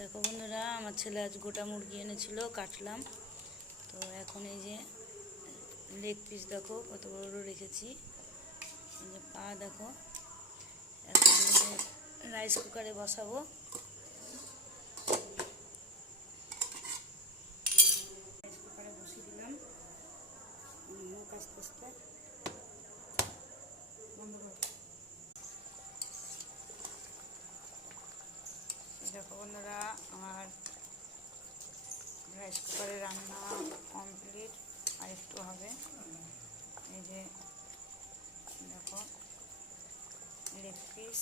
দেখো বন্ধুরা, আমার ছেলে আজ গোটা মুরগি এনেছিল, কাটলাম। তো এখন এই যে লেগ পিস দেখো কত বড় বড় রেখেছি, এই যে পা দেখো। এখন এই যে রাইস কুকারে বসাবো। রাইস কুকারে বসিয়ে দিলাম, আস্তে আস্তে বন্ধ করো। দেখো বন্ধুরা, আমার রাইস কুকারে রান্না কমপ্লিট, আর একটু হবে। এই যে দেখো লেগ পিস।